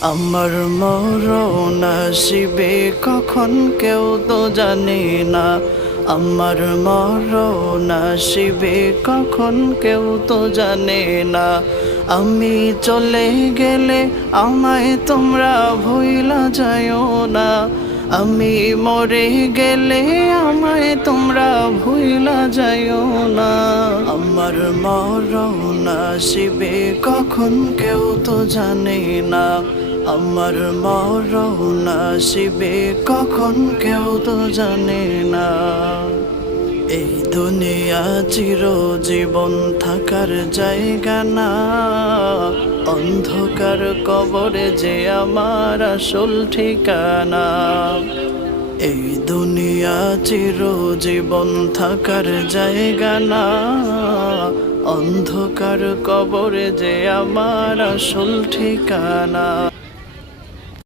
আমার মরণ আসিবে কখন কেউ তো জানে না। আমার মরণ আসিবে কখন কেউ তো জানে না। আমি চলে গেলে আমায় তোমরা ভুইলা যাইও না। আমি মরে গেলে আমায় তোমরা ভুইলা যাইও না। আমার মরণ আসিবে কখন কেউ তো জানে না। আমার মরণ আসিবে কখন কেউ তো জানে না। এই দুনিয়া চিরজীবন থাকার জায়গা না। অন্ধকার কবরে যে আমার আসল ঠিকানা। এই দুনিয়া চিরজীবন থাকার জায়গা না। অন্ধকার কবরে যে আমার আসল ঠিকানা।